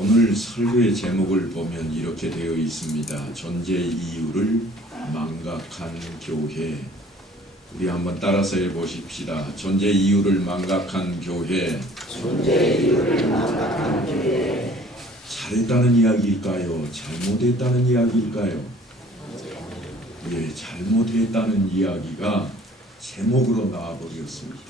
오늘 설교의 제목을 보면 이렇게 되어 있습니다. 존재 이유를 망각한 교회. 우리 한번 따라서 해보십시다. 존재 이유를 망각한 교회. 존재 이유를 망각한 교회. 잘했다는 이야기일까요? 잘못했다는 이야기일까요? 예, 잘못했다는 이야기가 제목으로 나와버렸습니다.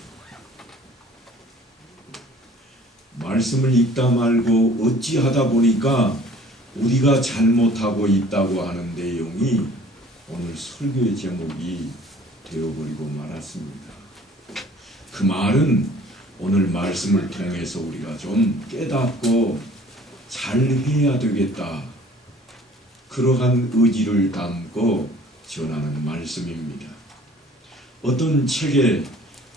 말씀을 읽다 말고 어찌하다 보니까 우리가 잘못하고 있다고 하는 내용이 오늘 설교의 제목이 되어버리고 말았습니다. 그 말은 오늘 말씀을 통해서 우리가 좀 깨닫고 잘해야 되겠다, 그러한 의지를 담고 전하는 말씀입니다. 어떤 책에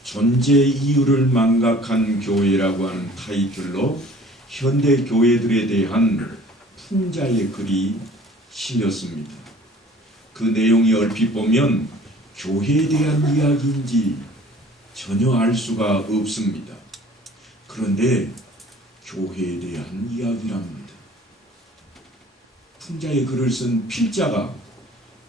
존재 이유를 망각한 교회라고 하는 타이틀로 현대 교회들에 대한 풍자의 글이 실렸습니다. 그 내용이 얼핏 보면 교회에 대한 이야기인지 전혀 알 수가 없습니다. 그런데 교회에 대한 이야기랍니다. 풍자의 글을 쓴 필자가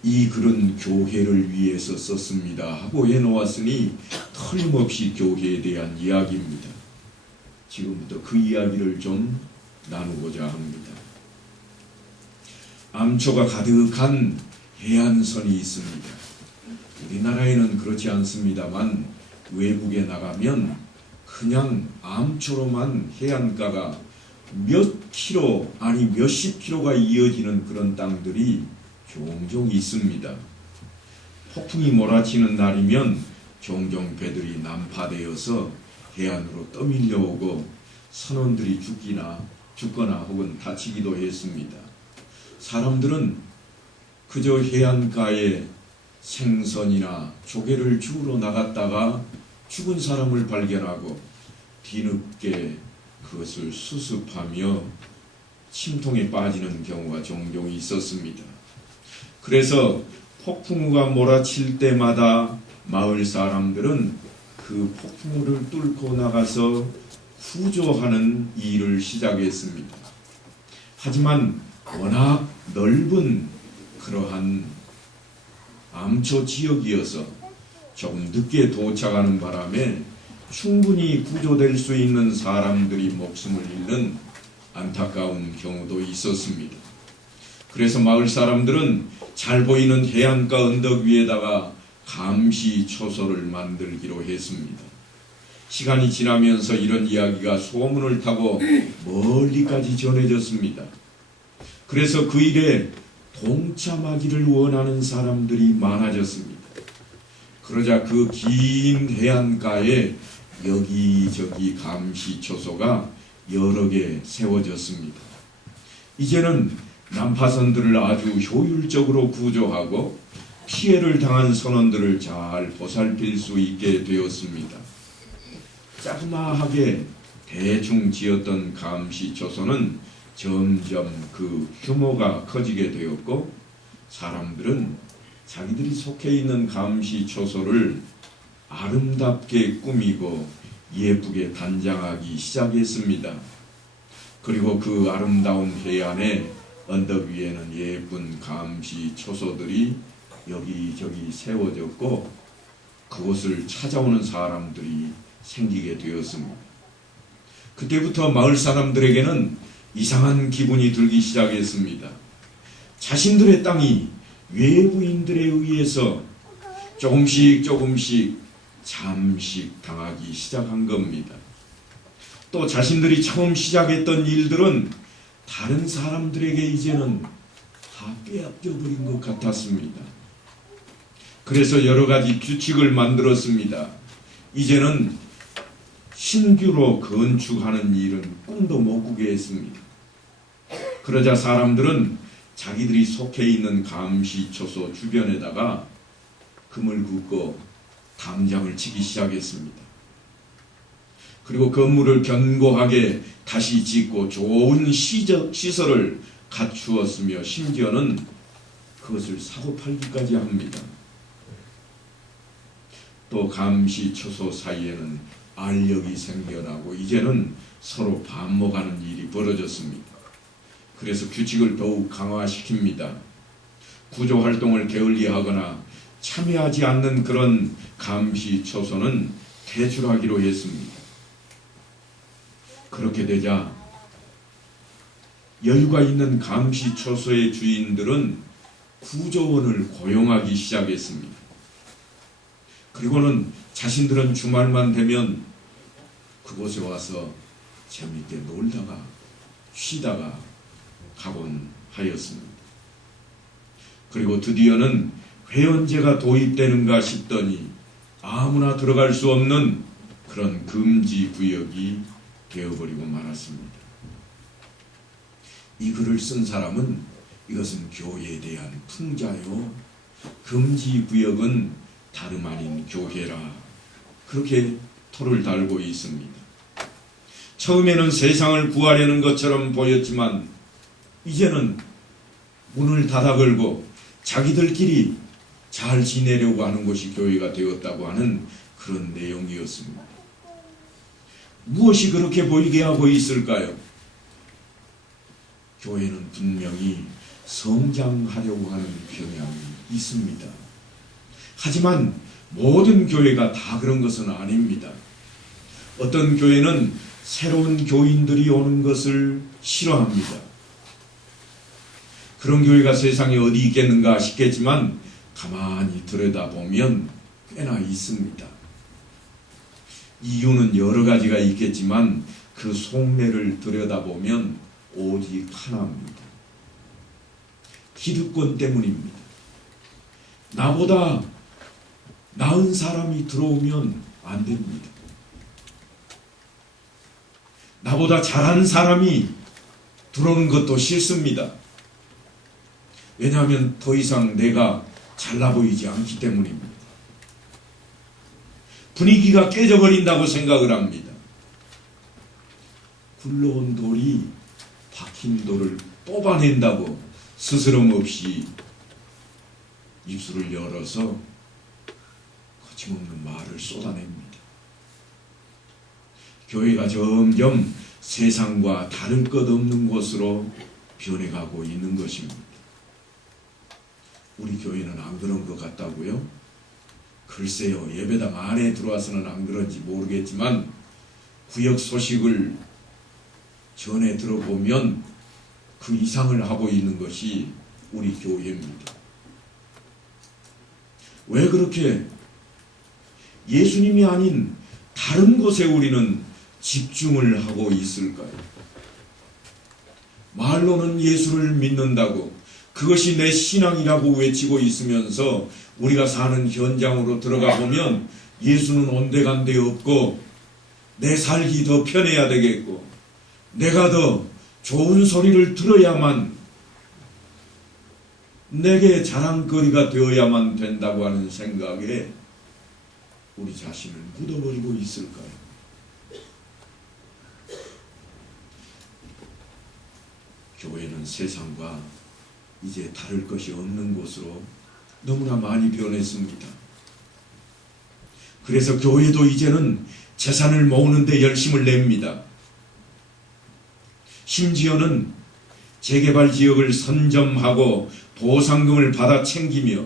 이 글은 교회를 위해서 썼습니다 하고 해놓았으니 틀림없이 교회에 대한 이야기입니다. 지금부터 그 이야기를 좀 나누고자 합니다. 암초가 가득한 해안선이 있습니다. 우리나라에는 그렇지 않습니다만 외국에 나가면 그냥 암초로만 해안가가 몇 킬로 아니 몇십 킬로가 이어지는 그런 땅들이 종종 있습니다. 폭풍이 몰아치는 날이면 종종 배들이 난파되어서 해안으로 떠밀려오고 선원들이 죽거나 혹은 다치기도 했습니다. 사람들은 그저 해안가에 생선이나 조개를 주우러 나갔다가 죽은 사람을 발견하고 뒤늦게 그것을 수습하며 침통에 빠지는 경우가 종종 있었습니다. 그래서 폭풍우가 몰아칠 때마다 마을 사람들은 그 폭풍우를 뚫고 나가서 구조하는 일을 시작했습니다. 하지만 워낙 넓은 그러한 암초 지역이어서 조금 늦게 도착하는 바람에 충분히 구조될 수 있는 사람들이 목숨을 잃는 안타까운 경우도 있었습니다. 그래서 마을 사람들은 잘 보이는 해안가 언덕 위에다가 감시 초소를 만들기로 했습니다. 시간이 지나면서 이런 이야기가 소문을 타고 멀리까지 전해졌습니다. 그래서 그 일에 동참하기를 원하는 사람들이 많아졌습니다. 그러자 그 긴 해안가에 여기저기 감시 초소가 여러 개 세워졌습니다. 이제는 난파선들을 아주 효율적으로 구조하고 피해를 당한 선원들을 잘 보살필 수 있게 되었습니다. 자그마하게 대충 지었던 감시 초소는 점점 그 규모가 커지게 되었고 사람들은 자기들이 속해 있는 감시 초소를 아름답게 꾸미고 예쁘게 단장하기 시작했습니다. 그리고 그 아름다운 해안에 언덕 위에는 예쁜 감시 초소들이 여기저기 세워졌고 그곳을 찾아오는 사람들이 생기게 되었습니다. 그때부터 마을 사람들에게는 이상한 기분이 들기 시작했습니다. 자신들의 땅이 외부인들에 의해서 조금씩 잠식 당하기 시작한 겁니다. 또 자신들이 처음 시작했던 일들은 다른 사람들에게 이제는 다 빼앗겨버린 것 같았습니다. 그래서 여러 가지 규칙을 만들었습니다. 이제는 신규로 건축하는 일은 꿈도 못 꾸게 했습니다. 그러자 사람들은 자기들이 속해 있는 감시초소 주변에다가 금을 긋고 담장을 치기 시작했습니다. 그리고 건물을 견고하게 다시 짓고 좋은 시설을 갖추었으며 심지어는 그것을 사고 팔기까지 합니다. 또 감시 초소 사이에는 알력이 생겨나고 이제는 서로 반목하는 일이 벌어졌습니다. 그래서 규칙을 더욱 강화시킵니다. 구조활동을 게을리하거나 참여하지 않는 그런 감시 처소는 퇴출하기로 했습니다. 그렇게 되자 여유가 있는 감시 처소의 주인들은 구조원을 고용하기 시작했습니다. 그리고는 자신들은 주말만 되면 그곳에 와서 재미있게 놀다가 쉬다가 가곤 하였습니다. 그리고 드디어는 회원제가 도입되는가 싶더니 아무나 들어갈 수 없는 그런 금지 구역이 되어버리고 말았습니다. 이 글을 쓴 사람은 이것은 교회에 대한 풍자요, 금지 구역은 다름 아닌 교회라, 그렇게 토를 달고 있습니다. 처음에는 세상을 구하려는 것처럼 보였지만 이제는 문을 닫아 걸고 자기들끼리 잘 지내려고 하는 것이 교회가 되었다고 하는 그런 내용이었습니다. 무엇이 그렇게 보이게 하고 있을까요? 교회는 분명히 성장하려고 하는 경향이 있습니다. 하지만 모든 교회가 다 그런 것은 아닙니다. 어떤 교회는 새로운 교인들이 오는 것을 싫어합니다. 그런 교회가 세상에 어디 있겠는가 싶겠지만 가만히 들여다보면 꽤나 있습니다. 이유는 여러 가지가 있겠지만 그 속내를 들여다보면 오직 하나입니다. 기득권 때문입니다. 나보다 나은 사람이 들어오면 안 됩니다. 나보다 잘하는 사람이 들어오는 것도 싫습니다. 왜냐하면 더 이상 내가 잘나 보이지 않기 때문입니다. 분위기가 깨져버린다고 생각을 합니다. 굴러온 돌이 박힌 돌을 뽑아낸다고 스스럼 없이 입술을 열어서 거침없는 말을 쏟아냅니다. 교회가 점점 세상과 다를 것 없는 곳으로 변해가고 있는 것입니다. 우리 교회는 안 그런 것 같다고요? 글쎄요, 예배당 안에 들어와서는 안 그런지 모르겠지만 구역 소식을 전해 들어보면 그 이상을 하고 있는 것이 우리 교회입니다. 왜 그렇게 예수님이 아닌 다른 곳에 우리는 집중을 하고 있을까요? 말로는 예수를 믿는다고, 그것이 내 신앙이라고 외치고 있으면서 우리가 사는 현장으로 들어가 보면 예수는 온데간데 없고, 내 살기 더 편해야 되겠고, 내가 더 좋은 소리를 들어야만, 내게 자랑거리가 되어야만 된다고 하는 생각에 우리 자신을 묻어버리고 있을까요? 교회는 세상과 이제 다를 것이 없는 곳으로 너무나 많이 변했습니다. 그래서 교회도 이제는 재산을 모으는 데 열심을 냅니다. 심지어는 재개발 지역을 선점하고 보상금을 받아 챙기며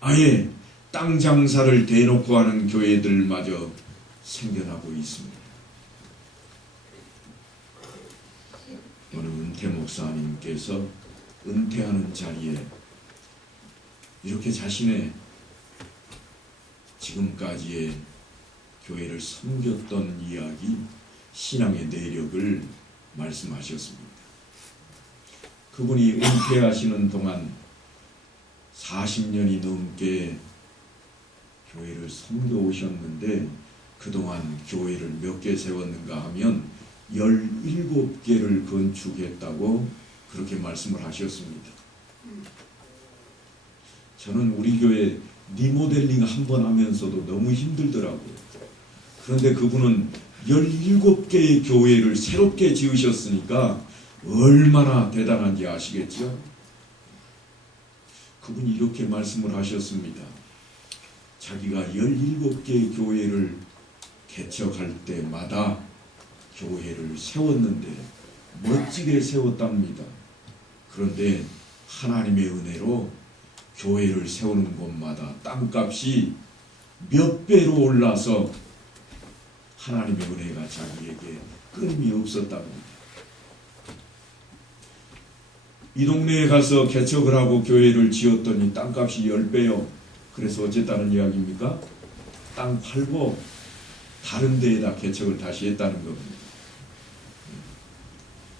아예 땅 장사를 대놓고 하는 교회들마저 생겨나고 있습니다. 어느 은퇴 목사님께서 은퇴하는 자리에 이렇게 자신의 지금까지의 교회를 섬겼던 이야기, 신앙의 내력을 말씀하셨습니다. 그분이 은퇴하시는 동안 40년이 넘게 교회를 섬겨오셨는데 그동안 교회를 몇 개 세웠는가 하면 17개를 건축했다고 그렇게 말씀을 하셨습니다. 저는 우리 교회 리모델링 한 번 하면서도 너무 힘들더라고요. 그런데 그분은 17개의 교회를 새롭게 지으셨으니까 얼마나 대단한지 아시겠죠? 그분이 이렇게 말씀을 하셨습니다. 자기가 17개의 교회를 개척할 때마다 교회를 세웠는데 멋지게 세웠답니다. 그런데 하나님의 은혜로 교회를 세우는 곳마다 땅값이 몇 배로 올라서 하나님의 은혜가 자기에게 끊임이 없었다고 합니다. 이 동네에 가서 개척을 하고 교회를 지었더니 땅값이 10배요. 그래서 어쨌다는 이야기입니까? 땅 팔고 다른 데에다 개척을 다시 했다는 겁니다.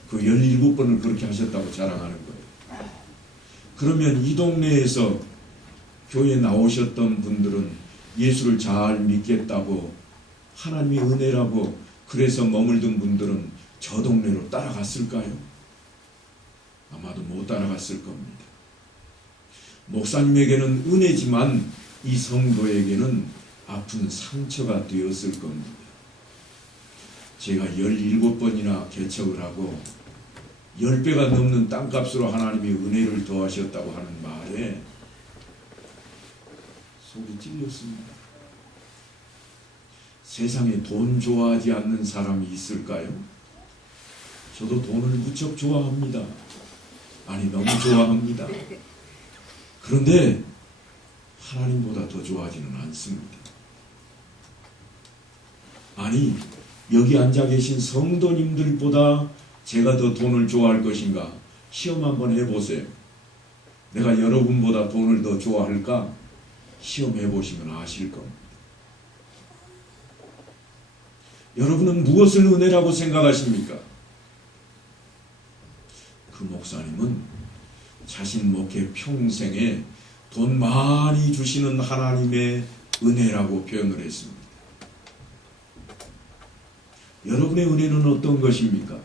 그 17번을 그렇게 하셨다고 자랑하는 거예요. 그러면 이 동네에서 교회에 나오셨던 분들은 예수를 잘 믿겠다고 하나님의 은혜라고 그래서 머물던 분들은 저 동네로 따라갔을까요? 아마도 못 따라갔을 겁니다. 목사님에게는 은혜지만 이 성도에게는 아픈 상처가 되었을 겁니다. 제가 17번이나 개척을 하고 10배가 넘는 땅값으로 하나님의 은혜를 더하셨다고 하는 말에 속이 찔렸습니다. 세상에 돈 좋아하지 않는 사람이 있을까요? 저도 돈을 무척 좋아합니다. 아니, 너무 좋아합니다. 그런데 하나님보다 더 좋아하지는 않습니다. 아니, 여기 앉아 계신 성도님들보다 제가 더 돈을 좋아할 것인가? 시험 한번 해보세요. 내가 여러분보다 돈을 더 좋아할까? 시험해 보시면 아실 겁니다. 여러분은 무엇을 은혜라고 생각하십니까? 그 목사님은 자신 목회 평생에 돈 많이 주시는 하나님의 은혜라고 표현을 했습니다. 여러분의 은혜는 어떤 것입니까?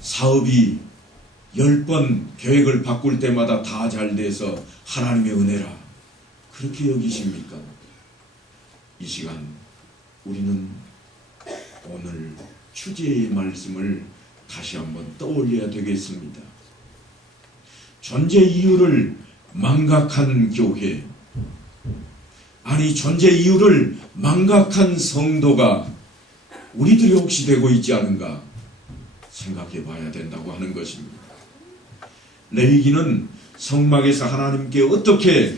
사업이 10번 계획을 바꿀 때마다 다 잘 돼서 하나님의 은혜라 그렇게 여기십니까? 이 시간 우리는 오늘 주제의 말씀을 다시 한번 떠올려야 되겠습니다. 존재 이유를 망각한 교회, 아니 존재 이유를 망각한 성도가 우리들이 혹시 되고 있지 않은가 생각해 봐야 된다고 하는 것입니다. 레위기는 성막에서 하나님께 어떻게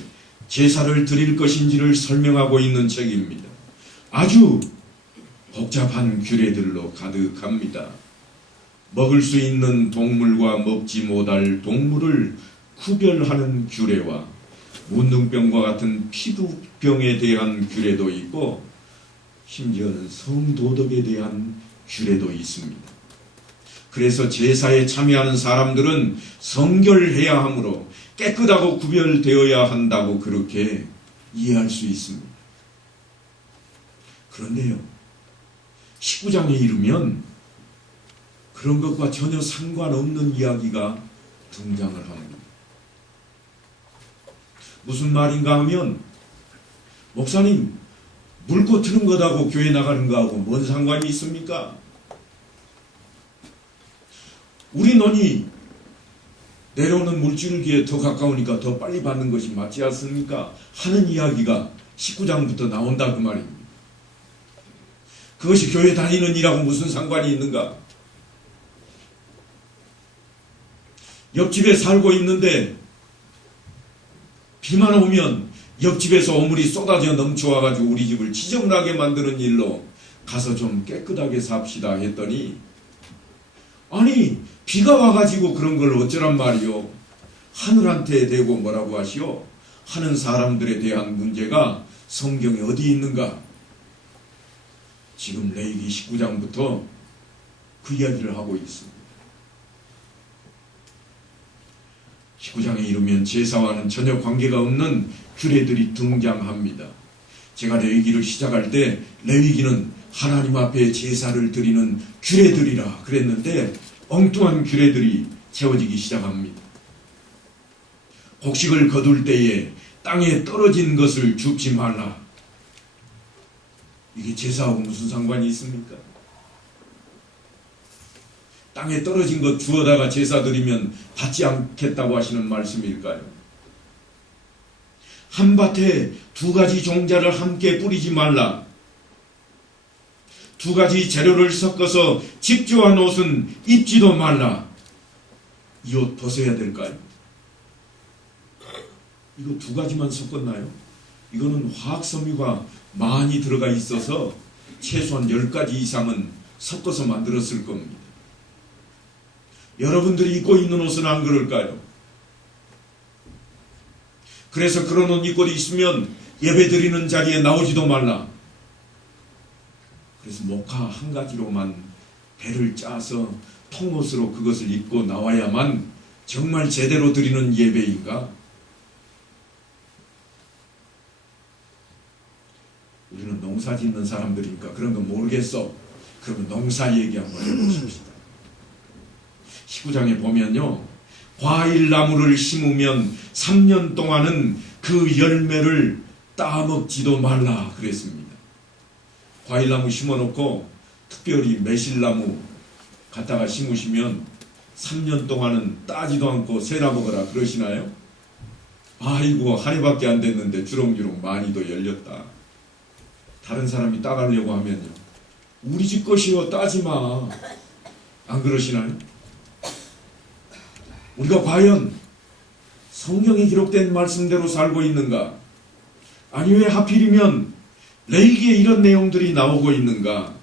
제사를 드릴 것인지를 설명하고 있는 책입니다. 아주 복잡한 규례들로 가득합니다. 먹을 수 있는 동물과 먹지 못할 동물을 구별하는 규례와 문둥병과 같은 피부병에 대한 규례도 있고 심지어는 성도덕에 대한 규례도 있습니다. 그래서 제사에 참여하는 사람들은 성결해야 하므로 깨끗하고 구별되어야 한다고 그렇게 이해할 수 있습니다. 그런데요, 19장에 이르면 그런 것과 전혀 상관없는 이야기가 등장을 합니다. 무슨 말인가 하면, 목사님, 물고 트는 것하고 교회 나가는 것하고 뭔 상관이 있습니까? 우리 논이 내려오는 물줄기에 더 가까우니까 더 빨리 받는 것이 맞지 않습니까? 하는 이야기가 19장부터 나온다 그 말입니다. 그것이 교회 다니는 일하고 무슨 상관이 있는가? 옆집에 살고 있는데 비만 오면 옆집에서 오물이 쏟아져 넘쳐와가지고 우리 집을 지저분하게 만드는 일로 가서 좀 깨끗하게 삽시다 했더니, 아니 비가 와가지고 그런 걸 어쩌란 말이요? 하늘한테 대고 뭐라고 하시오? 하는 사람들에 대한 문제가 성경에 어디 있는가? 지금 레위기 19장부터 그 이야기를 하고 있습니다. 19장에 이르면 제사와는 전혀 관계가 없는 규례들이 등장합니다. 제가 레위기를 시작할 때 레위기는 하나님 앞에 제사를 드리는 규례들이라 그랬는데 엉뚱한 규례들이 채워지기 시작합니다. 곡식을 거둘 때에 땅에 떨어진 것을 줍지 말라. 이게 제사하고 무슨 상관이 있습니까? 땅에 떨어진 것 주워다가 제사 드리면 받지 않겠다고 하시는 말씀일까요? 한 밭에 두 가지 종자를 함께 뿌리지 말라. 두 가지 재료를 섞어서 집주한 옷은 입지도 말라. 이 옷 벗어야 될까요? 이거 두 가지만 섞었나요? 이거는 화학섬유가 많이 들어가 있어서 최소한 10가지 이상은 섞어서 만들었을 겁니다. 여러분들이 입고 있는 옷은 안 그럴까요? 그래서 그런 옷 입고 있으면 예배 드리는 자리에 나오지도 말라. 그래서 목화 한 가지로만 배를 짜서 통옷으로 그것을 입고 나와야만 정말 제대로 드리는 예배인가? 우리는 농사 짓는 사람들이니까 그런 거 모르겠어. 그러면 농사 얘기 한번 해보십시다. 19장에 보면요, 과일나무를 심으면 3년 동안은 그 열매를 따먹지도 말라 그랬습니다. 과일나무 심어놓고 특별히 매실나무 갖다가 심으시면 3년 동안은 따지도 않고 새나 먹어라 그러시나요? 아이고, 한 해밖에 안 됐는데 주렁주렁 많이도 열렸다. 다른 사람이 따가려고 하면요, 우리 집 것이요 따지마, 안 그러시나요? 우리가 과연 성경에 기록된 말씀대로 살고 있는가? 아니, 왜 하필이면 레위기에 이런 내용들이 나오고 있는가?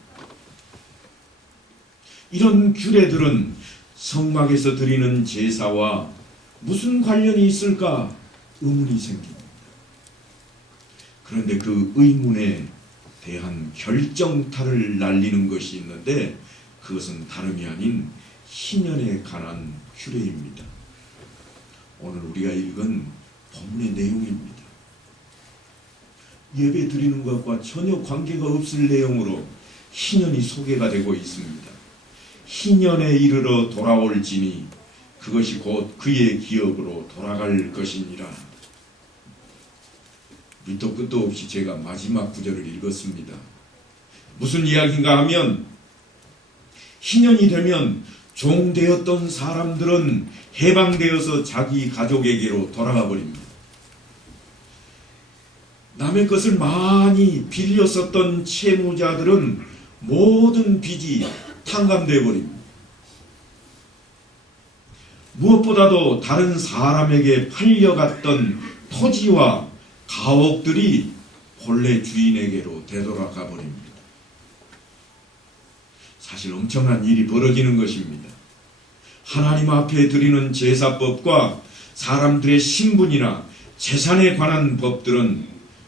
이런 규례들은 성막에서 드리는 제사와 무슨 관련이 있을까 의문이 생깁니다. 그런데 그 의문에 대한 결정타를 날리는 것이 있는데 그것은 다름이 아닌 희년에 관한 규례입니다. 오늘 우리가 읽은 본문의 내용입니다. 예배 드리는 것과 전혀 관계가 없을 내용으로 희년이 소개가 되고 있습니다. 희년에 이르러 돌아올지니 그것이 곧 그의 기억으로 돌아갈 것이니라. 밑도 끝도 없이 제가 마지막 구절을 읽었습니다. 무슨 이야기인가 하면 희년이 되면 종되었던 사람들은 해방되어서 자기 가족에게로 돌아가 버립니다. 남의 것을 많이 빌려 썼던 채무자들은 모든 빚이 탕감되어 버립니다. 무엇보다도 다른 사람에게 팔려갔던 토지와 가옥들이 본래 주인에게로 되돌아가 버립니다. 사실 엄청난 일이 벌어지는 것입니다. 하나님 앞에 드리는 제사법과 사람들의 신분이나 재산에 관한 법들은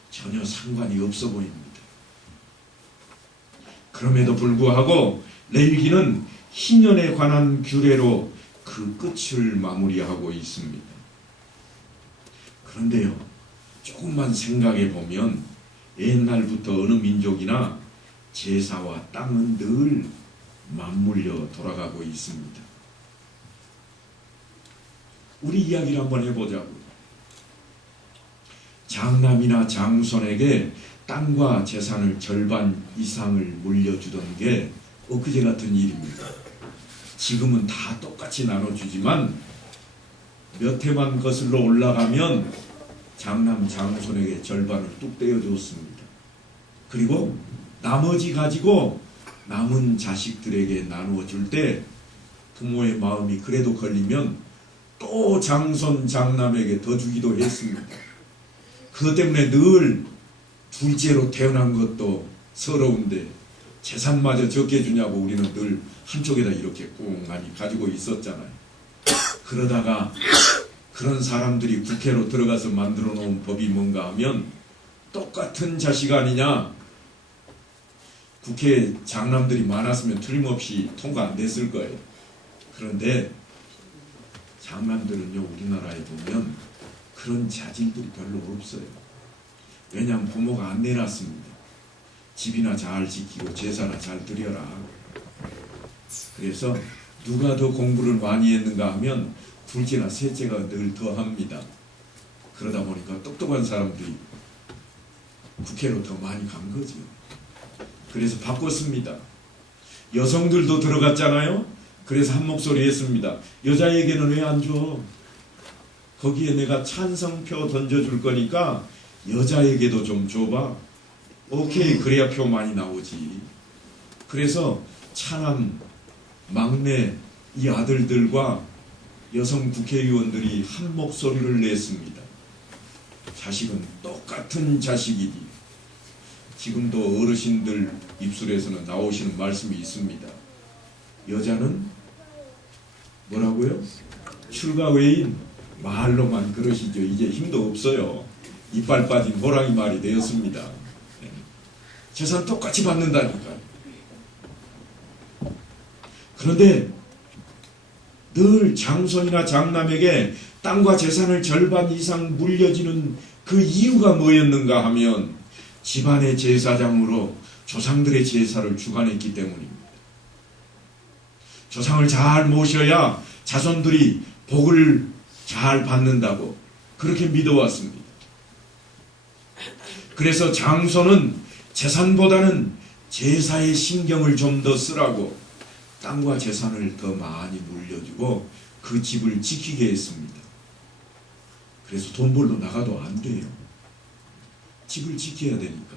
전혀 상관이 없어 보입니다. 그럼에도 불구하고 레위기는 희년에 관한 규례로 그 끝을 마무리하고 있습니다. 그런데요, 조금만 생각해 보면 옛날부터 어느 민족이나 제사와 땅은 늘 맞물려 돌아가고 있습니다. 우리 이야기를 한번 해보자고요. 장남이나 장손에게 땅과 재산을 절반 이상을 물려주던 게 엊그제 같은 일입니다. 지금은 다 똑같이 나눠주지만 몇 해만 거슬러 올라가면 장남 장손에게 절반을 뚝 떼어줬습니다. 그리고 나머지 가지고 남은 자식들에게 나누어 줄 때 부모의 마음이 그래도 걸리면 또 장손 장남에게 더 주기도 했습니다. 그것 때문에 늘 둘째로 태어난 것도 서러운데 재산마저 적게 주냐고 우리는 늘 한쪽에다 이렇게 꽁하니 가지고 있었잖아요. 그러다가 그런 사람들이 국회로 들어가서 만들어 놓은 법이 뭔가 하면 똑같은 자식 아니냐, 국회에 장남들이 많았으면 틀림없이 통과 안 됐을 거예요. 그런데 장남들은요, 우리나라에 보면 그런 자질들이 별로 없어요. 왜냐하면 부모가 안 내놨습니다. 집이나 잘 지키고 제사나 잘 드려라. 그래서 누가 더 공부를 많이 했는가 하면 둘째나 셋째가 늘 더 합니다. 그러다 보니까 똑똑한 사람들이 국회로 더 많이 간 거죠. 그래서 바꿨습니다. 여성들도 들어갔잖아요. 그래서 한 목소리 했습니다. 여자에게는 왜 안 줘? 거기에 내가 찬성표 던져줄 거니까 여자에게도 좀 줘봐. 오케이, 그래야 표 많이 나오지. 그래서 차남, 막내 이 아들들과 여성 국회의원들이 한 목소리를 냈습니다. 자식은 똑같은 자식이니. 지금도 어르신들 입술에서는 나오시는 말씀이 있습니다. 여자는 뭐라고요? 출가 외인 말로만 그러시죠. 이제 힘도 없어요. 이빨 빠진 호랑이 말이 되었습니다. 재산 똑같이 받는다니까요. 그런데 늘 장손이나 장남에게 땅과 재산을 절반 이상 물려지는 그 이유가 뭐였는가 하면 집안의 제사장으로 조상들의 제사를 주관했기 때문입니다. 조상을 잘 모셔야 자손들이 복을 잘 받는다고 그렇게 믿어왔습니다. 그래서 장손은 재산보다는 제사에 신경을 좀 더 쓰라고 땅과 재산을 더 많이 물려주고 그 집을 지키게 했습니다. 그래서 돈 벌러 나가도 안 돼요. 집을 지켜야 되니까.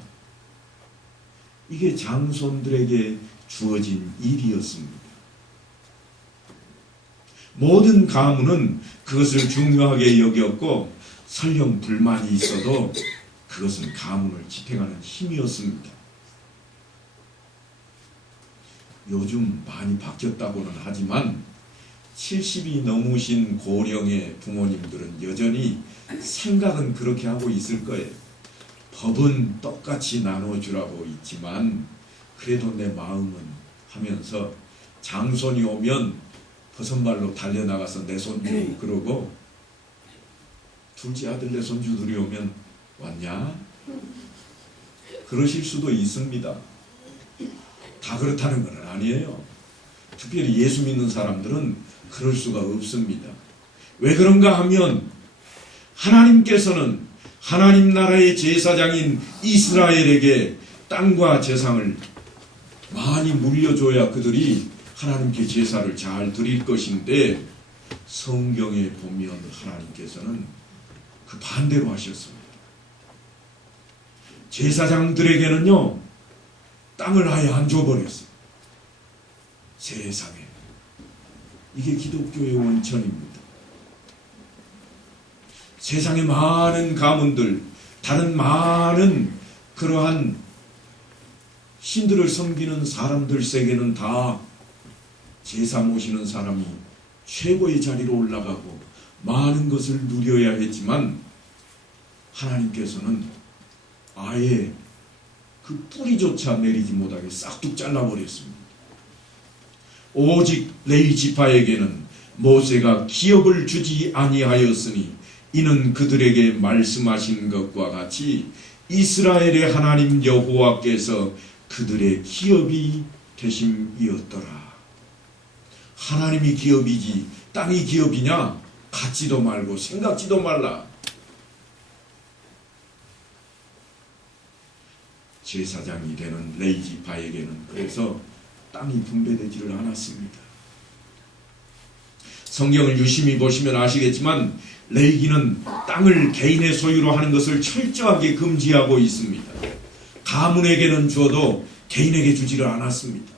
이게 장손들에게 주어진 일이었습니다. 모든 가문은 그것을 중요하게 여겼고 설령 불만이 있어도 그것은 가문을 지탱하는 힘이었습니다. 요즘 많이 바뀌었다고는 하지만 70이 넘으신 고령의 부모님들은 여전히 생각은 그렇게 하고 있을 거예요. 법은 똑같이 나눠주라고 있지만 그래도 내 마음은 하면서 장손이 오면 버선발로 달려나가서 내 손주 그러고 둘째 아들 내 손주들이 오면 왔냐? 그러실 수도 있습니다. 다 그렇다는 건 아니에요. 특별히 예수 믿는 사람들은 그럴 수가 없습니다. 왜 그런가 하면 하나님께서는 하나님 나라의 제사장인 이스라엘에게 땅과 재산을 많이 물려줘야 그들이 하나님께 제사를 잘 드릴 것인데 성경에 보면 하나님께서는 그 반대로 하셨습니다. 제사장들에게는요 땅을 아예 안 줘버렸어요. 세상에. 이게 기독교의 원천입니다. 세상의 많은 가문들, 다른 많은 그러한 신들을 섬기는 사람들 세계는 다 제사 모시는 사람이 최고의 자리로 올라가고 많은 것을 누려야 했지만 하나님께서는 아예 그 뿌리조차 내리지 못하게 싹둑 잘라버렸습니다. 오직 레위 지파에게는 모세가 기업을 주지 아니하였으니 이는 그들에게 말씀하신 것과 같이 이스라엘의 하나님 여호와께서 그들의 기업이 되심이었더라. 하나님이 기업이지 땅이 기업이냐? 갖지도 말고 생각지도 말라. 제사장이 되는 레위 지파에게는 그래서 땅이 분배되지를 않았습니다. 성경을 유심히 보시면 아시겠지만 레위기는 땅을 개인의 소유로 하는 것을 철저하게 금지하고 있습니다. 가문에게는 주어도 개인에게 주지를 않았습니다.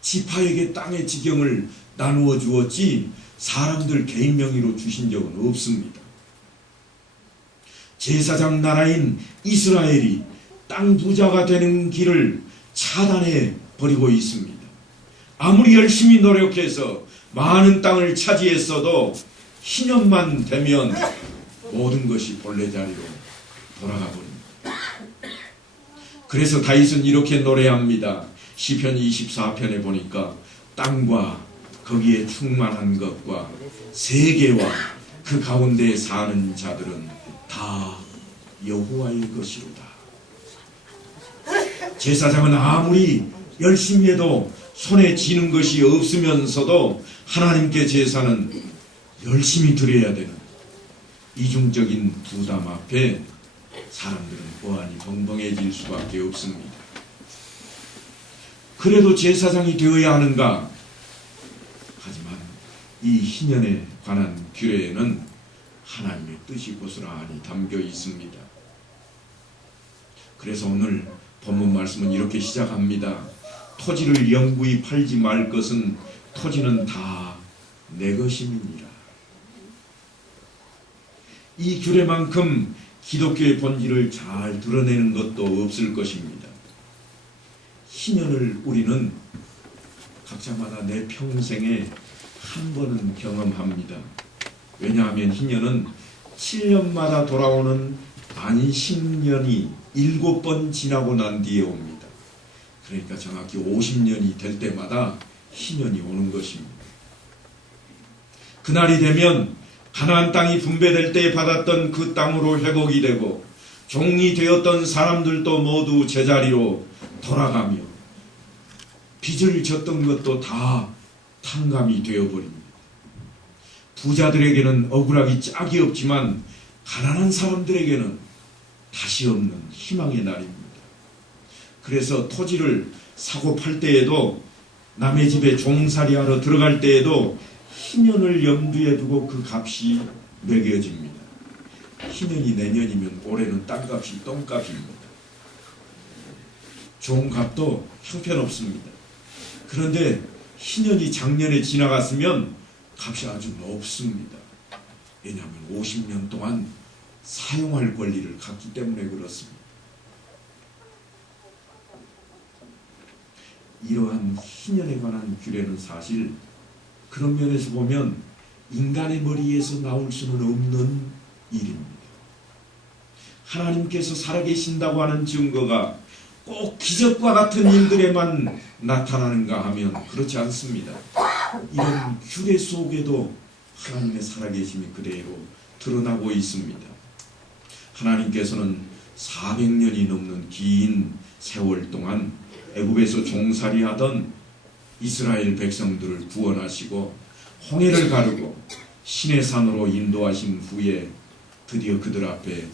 지파에게 땅의 지경을 나누어 주었지 사람들 개인 명의로 주신 적은 없습니다. 제사장 나라인 이스라엘이 땅 부자가 되는 길을 차단해 버리고 있습니다. 아무리 열심히 노력해서 많은 땅을 차지했어도 희년만 되면 모든 것이 본래 자리로 돌아가 버립니다. 그래서 다윗은 이렇게 노래합니다. 시편 24편에 보니까 땅과 거기에 충만한 것과 세계와 그 가운데 사는 자들은 다 여호와의 것이로다. 제사장은 아무리 열심히 해도 손에 쥐는 것이 없으면서도 하나님께 제사는 열심히 드려야 되는 이중적인 부담 앞에 사람들은 보안이 벙벙해질 수밖에 없습니다. 그래도 제사장이 되어야 하는가? 하지만 이 희년에 관한 규례에는 하나님의 뜻이 고스란히 담겨 있습니다. 그래서 오늘 본문 말씀은 이렇게 시작합니다. 토지를 영구히 팔지 말 것은 토지는 다 내 것임이니라. 이 규례만큼 기독교의 본질을 잘 드러내는 것도 없을 것입니다. 희년을 우리는 각자마다 내 평생에 한 번은 경험합니다. 왜냐하면 희년은 7년마다 돌아오는 안식년이 7번 지나고 난 뒤에 옵니다. 그러니까 정확히 50년이 될 때마다 희년이 오는 것입니다. 그날이 되면 가나안 땅이 분배될 때 받았던 그 땅으로 회복이 되고 종이 되었던 사람들도 모두 제자리로 돌아가며 빚을 졌던 것도 다 탕감이 되어버립니다. 부자들에게는 억울하기 짝이 없지만 가난한 사람들에게는 다시 없는 희망의 날입니다. 그래서 토지를 사고 팔 때에도 남의 집에 종살이하러 들어갈 때에도 희년을 염두에 두고 그 값이 매겨집니다. 희년이 내년이면 올해는 땅값이 똥값입니다. 종값도 형편없습니다. 그런데 희년이 작년에 지나갔으면 값이 아주 높습니다. 왜냐하면 50년 동안 사용할 권리를 갖기 때문에 그렇습니다. 이러한 희년에 관한 규례는 사실 그런 면에서 보면 인간의 머리에서 나올 수는 없는 일입니다. 하나님께서 살아계신다고 하는 증거가 꼭 기적과 같은 일들에만 나타나는가 하면 그렇지 않습니다. 이런 규례 속에도 하나님의 살아계심이 그대로 드러나고 있습니다. 하나님께서는 400년이 넘는 긴 세월 동안 애굽에서 종살이하던 이스라엘 백성들을 구원하시고 홍해를 가르고 시내산으로 인도하신 후에 드디어 그들 앞에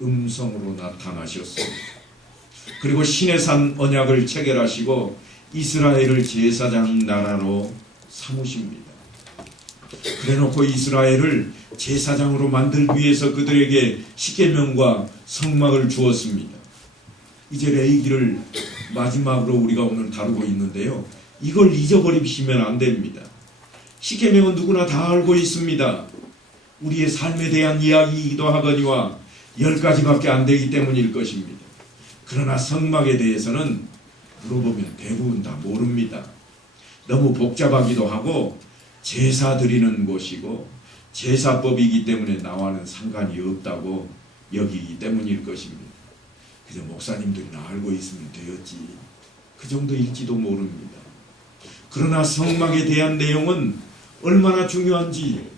음성으로 나타나셨습니다. 그리고 시내산 언약을 체결하시고 이스라엘을 제사장 나라로 삼으십니다. 그래놓고 이스라엘을 제사장으로 만들기 위해서 그들에게 십계명과 성막을 주었습니다. 이제 레위기를 마지막으로 우리가 오늘 다루고 있는데요. 이걸 잊어버리시면 안 됩니다. 십계명은 누구나 다 알고 있습니다. 우리의 삶에 대한 이야기이기도 하거니와 10가지밖에 안 되기 때문일 것입니다. 그러나 성막에 대해서는 물어보면 대부분 다 모릅니다. 너무 복잡하기도 하고 제사 드리는 곳이고 제사법이기 때문에 나와는 상관이 없다고 여기기 때문일 것입니다. 그저 목사님들이나 알고 있으면 되었지. 그 정도일지도 모릅니다. 그러나 성막에 대한 내용은 얼마나 중요한지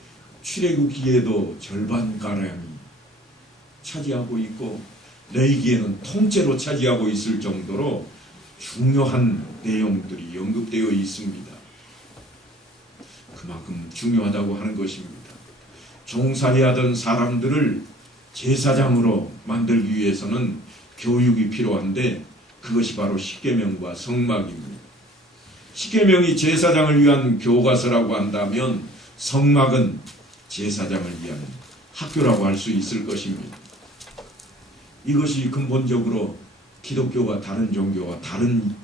출애굽기에도 절반가량이 차지하고 있고 레위기에는 통째로 차지하고 있을 정도로 중요한 내용들이 언급되어 있습니다. 그만큼 중요하다고 하는 것입니다. 종살이하던 사람들을 제사장으로 만들기 위해서는 교육이 필요한데 그것이 바로 십계명과 성막입니다. 십계명이 제사장을 위한 교과서라고 한다면 성막은 제사장을 위한 학교라고 할 수 있을 것입니다. 이것이 근본적으로 기독교와 다른 종교와 다른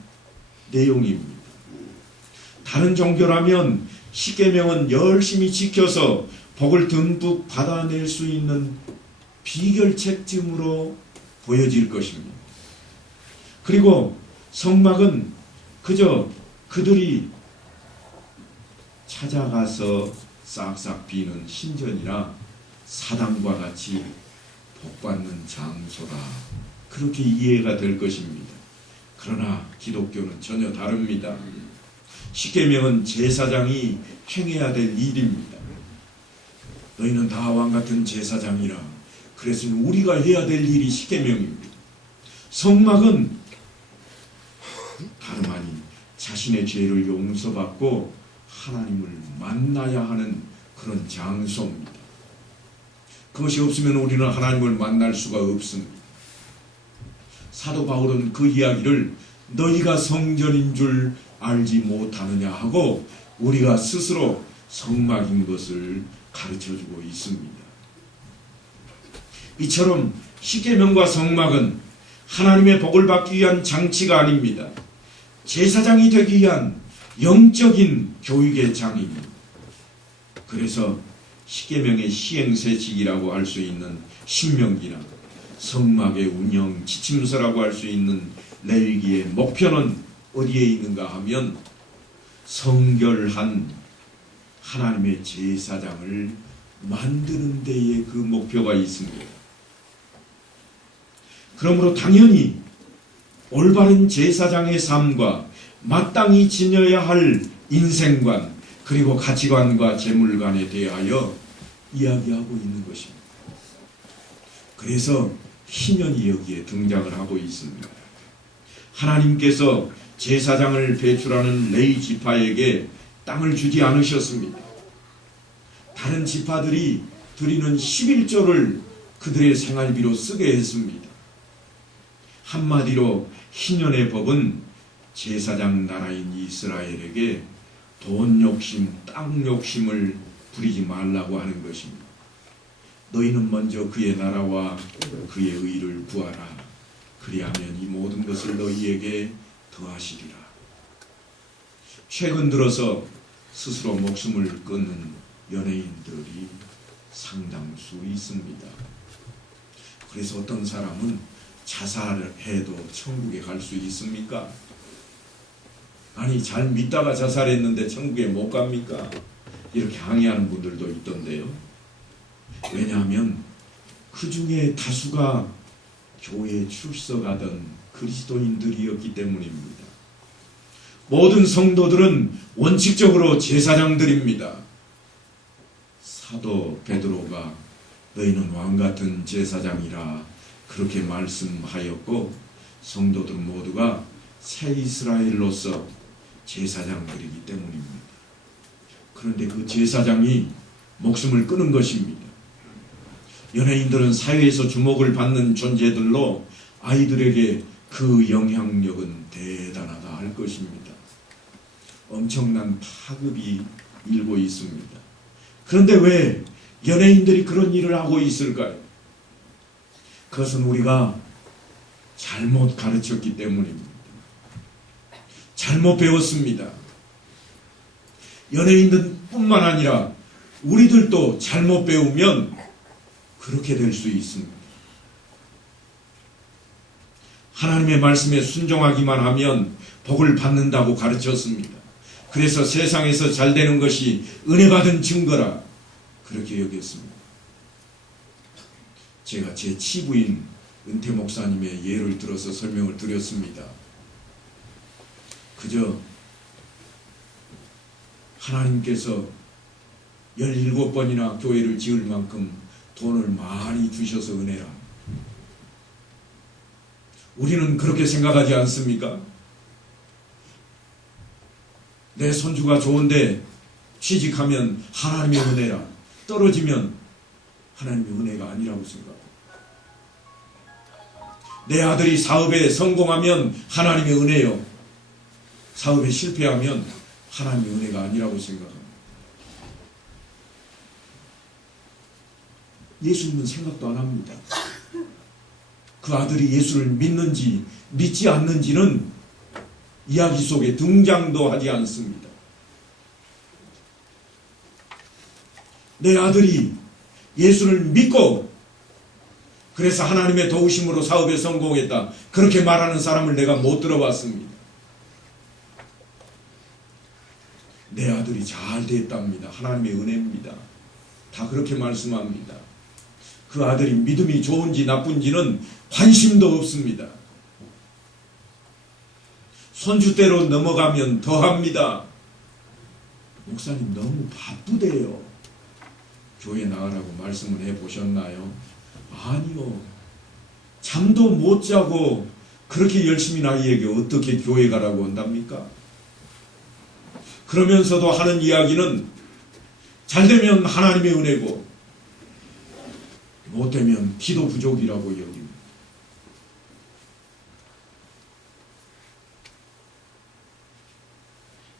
내용입니다. 다른 종교라면 십계명은 열심히 지켜서 복을 듬뿍 받아낼 수 있는 비결책쯤으로 보여질 것입니다. 그리고 성막은 그저 그들이 찾아가서 싹싹 비는 신전이나 사당과 같이 복받는 장소라 그렇게 이해가 될 것입니다. 그러나 기독교는 전혀 다릅니다. 십계명은 제사장이 행해야 될 일입니다. 너희는 다 왕같은 제사장이라. 그래서 우리가 해야 될 일이 십계명입니다. 성막은 다름 아닌 자신의 죄를 용서받고 하나님을 만나야 하는 그런 장소입니다. 그것이 없으면 우리는 하나님을 만날 수가 없습니다. 사도 바울은 그 이야기를 너희가 성전인 줄 알지 못하느냐 하고 우리가 스스로 성막인 것을 가르쳐주고 있습니다. 이처럼 십계명과 성막은 하나님의 복을 받기 위한 장치가 아닙니다. 제사장이 되기 위한 영적인 교육의 장입니다. 그래서 십계명의 시행세칙이라고 할 수 있는 신명기나 성막의 운영 지침서라고 할 수 있는 레위기의 목표는 어디에 있는가 하면 성결한 하나님의 제사장을 만드는 데에 그 목표가 있습니다. 그러므로 당연히 올바른 제사장의 삶과 마땅히 지녀야 할 인생관 그리고 가치관과 재물관에 대하여 이야기하고 있는 것입니다. 그래서 희년이 여기에 등장을 하고 있습니다. 하나님께서 제사장을 배출하는 레위 지파에게 땅을 주지 않으셨습니다. 다른 지파들이 드리는 11조를 그들의 생활비로 쓰게 했습니다. 한마디로 희년의 법은 제사장 나라인 이스라엘에게 돈 욕심, 땅 욕심을 부리지 말라고 하는 것입니다. 너희는 먼저 그의 나라와 그의 의를 구하라. 그리하면 이 모든 것을 너희에게 더하시리라. 최근 들어서 스스로 목숨을 끊는 연예인들이 상당수 있습니다. 그래서 어떤 사람은 자살을 해도 천국에 갈 수 있습니까? 아니 잘 믿다가 자살했는데 천국에 못 갑니까? 이렇게 항의하는 분들도 있던데요. 왜냐하면 그 중에 다수가 교회에 출석하던 그리스도인들이었기 때문입니다. 모든 성도들은 원칙적으로 제사장들입니다. 사도 베드로가 너희는 왕같은 제사장이라 그렇게 말씀하였고 성도들 모두가 새 이스라엘로서 제사장들이기 때문입니다. 그런데 그 제사장이 목숨을 끊은 것입니다. 연예인들은 사회에서 주목을 받는 존재들로 아이들에게 그 영향력은 대단하다 할 것입니다. 엄청난 파급이 일고 있습니다. 그런데 왜 연예인들이 그런 일을 하고 있을까요? 그것은 우리가 잘못 가르쳤기 때문입니다. 잘못 배웠습니다. 연예인들뿐만 아니라 우리들도 잘못 배우면 그렇게 될 수 있습니다. 하나님의 말씀에 순종하기만 하면 복을 받는다고 가르쳤습니다. 그래서 세상에서 잘 되는 것이 은혜 받은 증거라 그렇게 여겼습니다. 제가 제 치부인 은퇴 목사님의 예를 들어서 설명을 드렸습니다. 그저 하나님께서 17번이나 교회를 지을 만큼 돈을 많이 주셔서 은혜라. 우리는 그렇게 생각하지 않습니까? 내 손주가 좋은데 취직하면 하나님의 은혜라. 떨어지면 하나님의 은혜가 아니라고 생각합니다. 내 아들이 사업에 성공하면 하나님의 은혜요. 사업에 실패하면 하나님의 은혜가 아니라고 생각합니다. 예수님은 생각도 안 합니다. 그 아들이 예수를 믿는지 믿지 않는지는 이야기 속에 등장도 하지 않습니다. 내 아들이 예수를 믿고 그래서 하나님의 도우심으로 사업에 성공했다. 그렇게 말하는 사람을 내가 못 들어봤습니다. 내 아들이 잘 됐답니다. 하나님의 은혜입니다. 다 그렇게 말씀합니다. 그 아들이 믿음이 좋은지 나쁜지는 관심도 없습니다. 손주대로 넘어가면 더합니다. 목사님 너무 바쁘대요. 교회 나가라고 말씀을 해보셨나요? 아니요. 잠도 못 자고 그렇게 열심히 아이에게 어떻게 교회 가라고 한답니까? 그러면서도 하는 이야기는 잘되면 하나님의 은혜고 못되면 기도 부족이라고 여깁니다.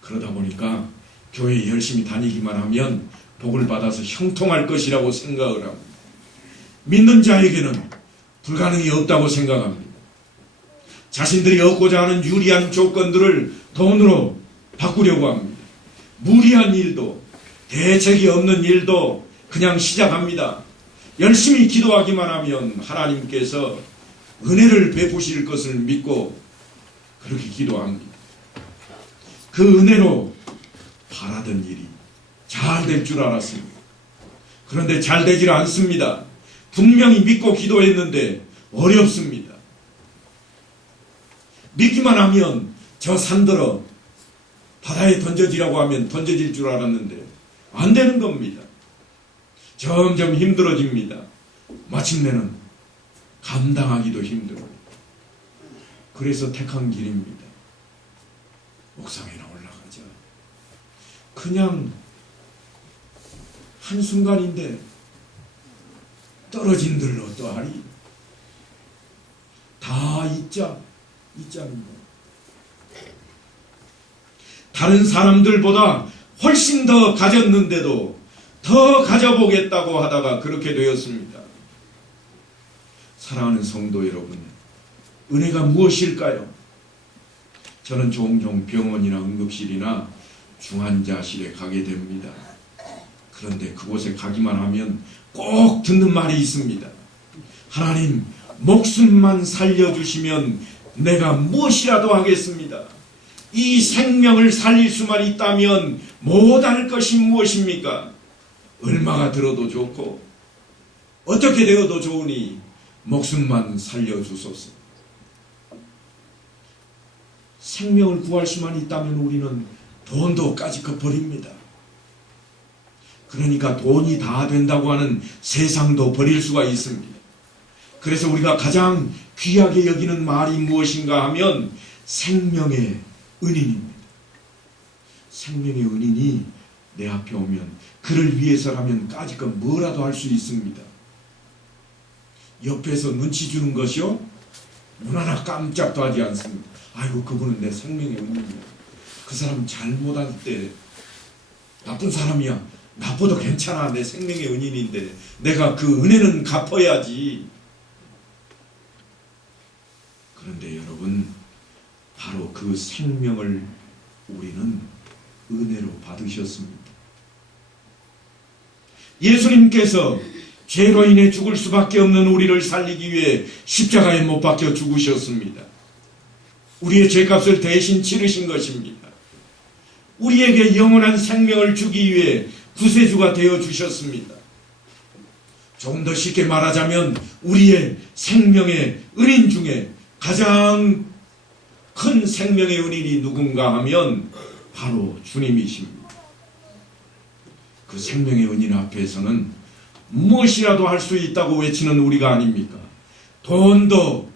그러다 보니까 교회에 열심히 다니기만 하면 복을 받아서 형통할 것이라고 생각을 합니다. 믿는 자에게는 불가능이 없다고 생각합니다. 자신들이 얻고자 하는 유리한 조건들을 돈으로 바꾸려고 합니다. 무리한 일도 대책이 없는 일도 그냥 시작합니다. 열심히 기도하기만 하면 하나님께서 은혜를 베푸실 것을 믿고 그렇게 기도합니다. 그 은혜로 바라던 일이 잘 될 줄 알았습니다. 그런데 잘 되질 않습니다. 분명히 믿고 기도했는데 어렵습니다. 믿기만 하면 저 산더러 바다에 던져지라고 하면 던져질 줄 알았는데 안 되는 겁니다. 점점 힘들어집니다. 마침내는 감당하기도 힘들어요. 그래서 택한 길입니다. 옥상에나 올라가자. 그냥 한순간인데 떨어진 들로 또하리. 다 이자입니다. 다른 사람들보다 훨씬 더 가졌는데도 더 가져보겠다고 하다가 그렇게 되었습니다. 사랑하는 성도 여러분, 은혜가 무엇일까요? 저는 종종 병원이나 응급실이나 중환자실에 가게 됩니다. 그런데 그곳에 가기만 하면 꼭 듣는 말이 있습니다. 하나님, 목숨만 살려주시면 내가 무엇이라도 하겠습니다. 이 생명을 살릴 수만 있다면 못할 것이 무엇입니까? 얼마가 들어도 좋고 어떻게 되어도 좋으니 목숨만 살려주소서. 생명을 구할 수만 있다면 우리는 돈도 까짓것 버립니다. 그러니까 돈이 다 된다고 하는 세상도 버릴 수가 있습니다. 그래서 우리가 가장 귀하게 여기는 말이 무엇인가 하면 생명의 은인입니다. 생명의 은인이 내 앞에 오면 그를 위해서라면 까짓것 뭐라도 할 수 있습니다. 옆에서 눈치 주는 것이요? 눈 하나 깜짝도 하지 않습니다. 아이고, 그분은 내 생명의 은인이야. 그 사람 잘못할 때 나쁜 사람이야. 나빠도 괜찮아. 내 생명의 은인인데 내가 그 은혜는 갚아야지. 그런데 여러분, 바로 그 생명을 우리는 은혜로 받으셨습니다. 예수님께서 죄로 인해 죽을 수밖에 없는 우리를 살리기 위해 십자가에 못 박혀 죽으셨습니다. 우리의 죄값을 대신 치르신 것입니다. 우리에게 영원한 생명을 주기 위해 구세주가 되어 주셨습니다. 조금 더 쉽게 말하자면 우리의 생명의 은인 중에 가장 큰 생명의 은인이 누군가 하면 바로 주님이십니다. 그 생명의 은인 앞에서는 무엇이라도 할 수 있다고 외치는 우리가 아닙니까? 돈도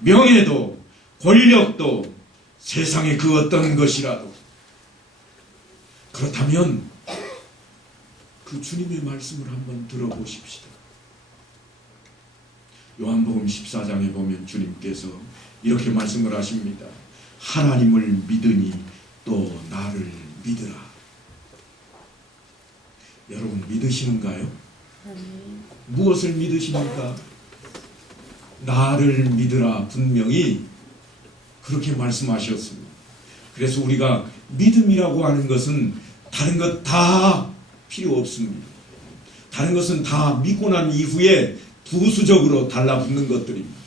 명예도 권력도 세상의 그 어떤 것이라도. 그렇다면 그 주님의 말씀을 한번 들어보십시다. 요한복음 14장에 보면 주님께서 이렇게 말씀을 하십니다. 하나님을 믿으니 또 나를 믿으라. 여러분 믿으시는가요? 무엇을 믿으십니까? 나를 믿으라. 분명히 그렇게 말씀하셨습니다. 그래서 우리가 믿음이라고 하는 것은 다른 것 다 필요 없습니다. 다른 것은 다 믿고 난 이후에 부수적으로 달라붙는 것들입니다.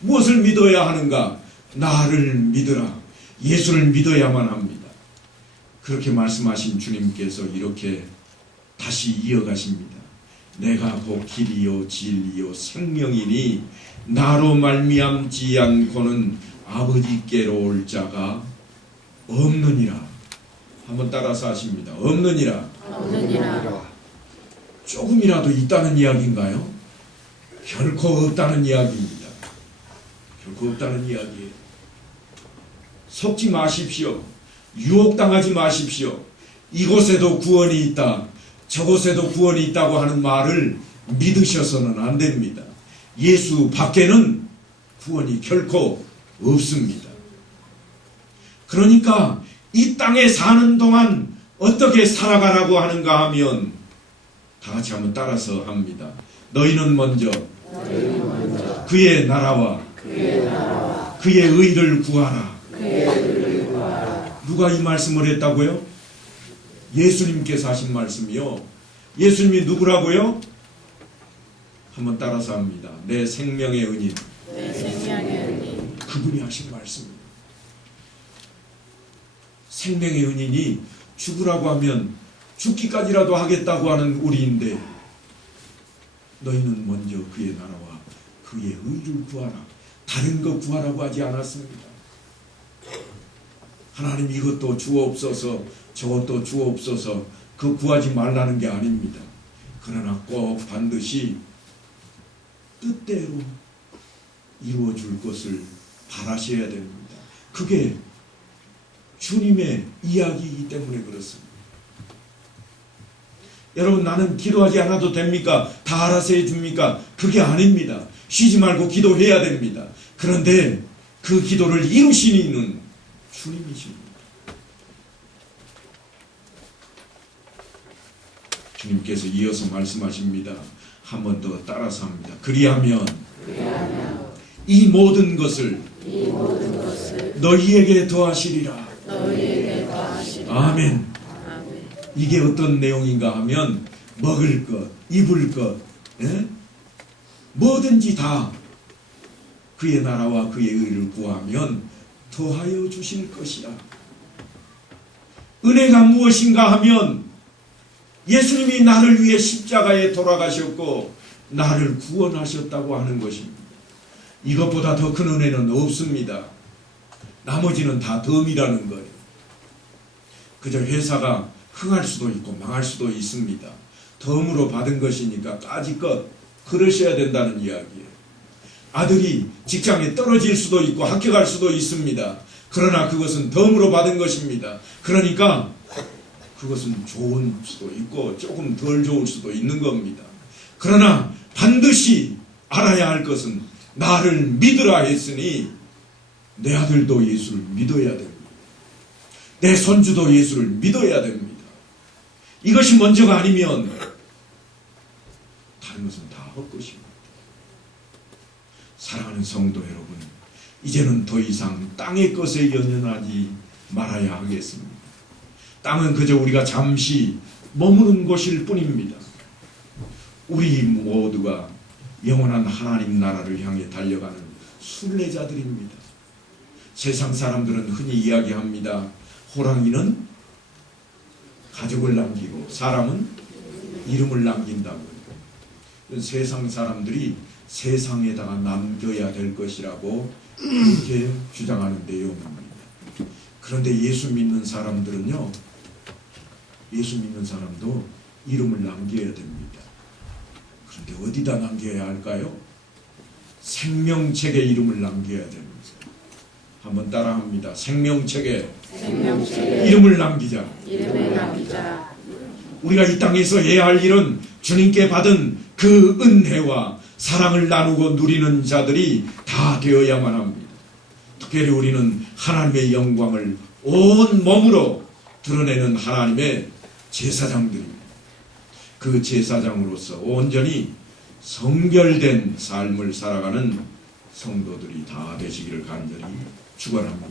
무엇을 믿어야 하는가? 나를 믿으라. 예수를 믿어야만 합니다. 그렇게 말씀하신 주님께서 이렇게 다시 이어가십니다. 내가 곧 길이요 진리요 생명이니 나로 말미암지 않고는 아버지께로 올 자가 없느니라. 한번 따라서 하십니다. 없느니라. 조금이라도 있다는 이야기인가요? 결코 없다는 이야기입니다. 결코 없다는 이야기예요. 속지 마십시오. 유혹당하지 마십시오. 이곳에도 구원이 있다, 저곳에도 구원이 있다고 하는 말을 믿으셔서는 안 됩니다. 예수 밖에는 구원이 결코 없습니다. 그러니까 이 땅에 사는 동안 어떻게 살아가라고 하는가 하면 다 같이 한번 따라서 합니다. 너희는 먼저 그의 나라와 그의 의를 구하라. 누가 이 말씀을 했다고요? 예수님께서 하신 말씀이요. 예수님이 누구라고요? 한번 따라서 합니다. 내 생명의 은인. 내 생명의 은인. 그분이 하신 말씀입니다. 생명의 은인이 죽으라고 하면 죽기까지라도 하겠다고 하는 우리인데, 너희는 먼저 그의 나라와 그의 의를 구하라. 다른 거 구하라고 하지 않았습니다. 하나님 이것도 주옵소서, 저것도 주옵소서, 그 구하지 말라는 게 아닙니다. 그러나 꼭 반드시 뜻대로 이루어줄 것을 바라셔야 됩니다. 그게 주님의 이야기이기 때문에 그렇습니다. 여러분, 나는 기도하지 않아도 됩니까? 다 알아서 해줍니까? 그게 아닙니다. 쉬지 말고 기도해야 됩니다. 그런데 그 기도를 이루시는 주님이십니다. 주님께서 이어서 말씀하십니다. 한 번 더 따라서 합니다. 그리하면 이 모든 것을 너희에게 더하시리라. 아멘. 이게 어떤 내용인가 하면 먹을 것, 입을 것, 뭐든지 다 그의 나라와 그의 의를 구하면 더하여 주실 것이라. 은혜가 무엇인가 하면 예수님이 나를 위해 십자가에 돌아가셨고 나를 구원하셨다고 하는 것입니다. 이것보다 더 큰 은혜는 없습니다. 나머지는 다 덤이라는 거예요. 그저 회사가 흥할 수도 있고 망할 수도 있습니다. 덤으로 받은 것이니까 까짓것 그러셔야 된다는 이야기예요. 아들이 직장에 떨어질 수도 있고 합격할 수도 있습니다. 그러나 그것은 덤으로 받은 것입니다. 그러니까 그것은 좋을 수도 있고 조금 덜 좋을 수도 있는 겁니다. 그러나 반드시 알아야 할 것은 나를 믿으라 했으니 내 아들도 예수를 믿어야 됩니다. 내 손주도 예수를 믿어야 됩니다. 이것이 먼저가 아니면 다른 것은 다 헛것입니다. 사랑하는 성도 여러분, 이제는 더 이상 땅의 것에 연연하지 말아야 하겠습니다. 땅은 그저 우리가 잠시 머무는 곳일 뿐입니다. 우리 모두가 영원한 하나님 나라를 향해 달려가는 순례자들입니다. 세상 사람들은 흔히 이야기합니다. 호랑이는 가족을 남기고 사람은 이름을 남긴다고. 세상 사람들이 세상에다가 남겨야 될 것이라고 이렇게 주장하는 내용입니다. 그런데 예수 믿는 사람들은요, 예수 믿는 사람도 이름을 남겨야 됩니다. 그런데 어디다 남겨야 할까요? 생명책에 이름을 남겨야 됩니다. 한번 따라합니다. 생명책에 이름을 남기자. 우리가 이 땅에서 해야 할 일은 주님께 받은 그 은혜와 사랑을 나누고 누리는 자들이 다 되어야만 합니다. 특별히 우리는 하나님의 영광을 온 몸으로 드러내는 하나님의 제사장들입니다. 그 제사장으로서 온전히 성결된 삶을 살아가는 성도들이 다 되시기를 간절히 축원합니다.